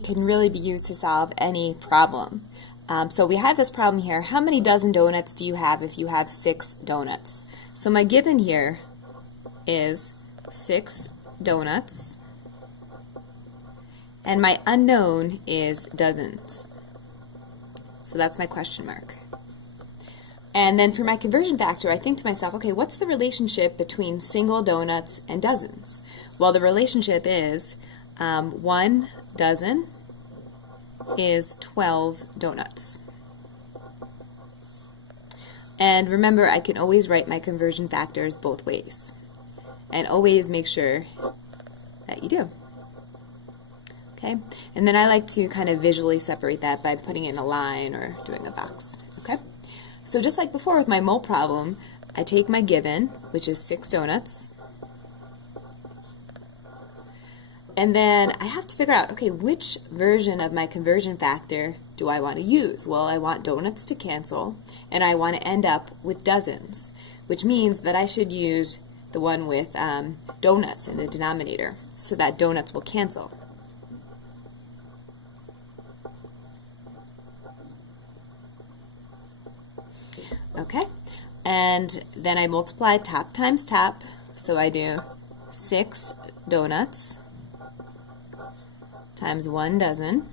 can really be used to solve any problem. So we have this problem here. How many dozen donuts do you have if you have 6 donuts? So my given here is 6 donuts, and my unknown is dozens. So that's my question mark. And then for my conversion factor, I think to myself, okay, what's the relationship between single donuts and dozens? Well, the relationship is 1 dozen is 12 donuts. And remember, I can always write my conversion factors both ways. And always make sure that you do. Okay? And then I like to kind of visually separate that by putting it in a line or doing a box. Okay? So just like before with my mole problem, I take my given, which is 6 donuts, and then I have to figure out, okay, which version of my conversion factor do I want to use? Well, I want donuts to cancel, and I want to end up with dozens, which means that I should use the one with donuts in the denominator, so that donuts will cancel. Okay, and then I multiply top times top, so I do 6 donuts times 1 dozen,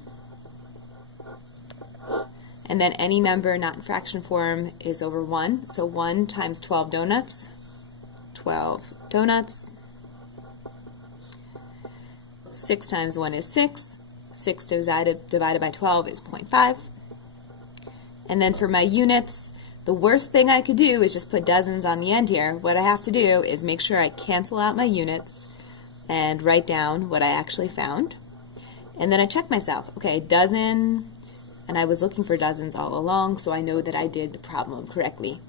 and then any number not in fraction form is over 1, so 1 times 12 donuts, 12 donuts. 6 times 1 is 6, 6 divided by 12 is 0.5, and then for my units, the worst thing I could do is just put dozens on the end here. What I have to do is make sure I cancel out my units and write down what I actually found. And then I check myself. Okay, dozen, and I was looking for dozens all along, so I know that I did the problem correctly.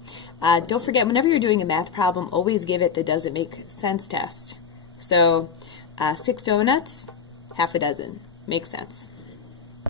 Don't forget, whenever you're doing a math problem, always give it the does it make sense test. So 6 donuts, half a dozen. Makes sense.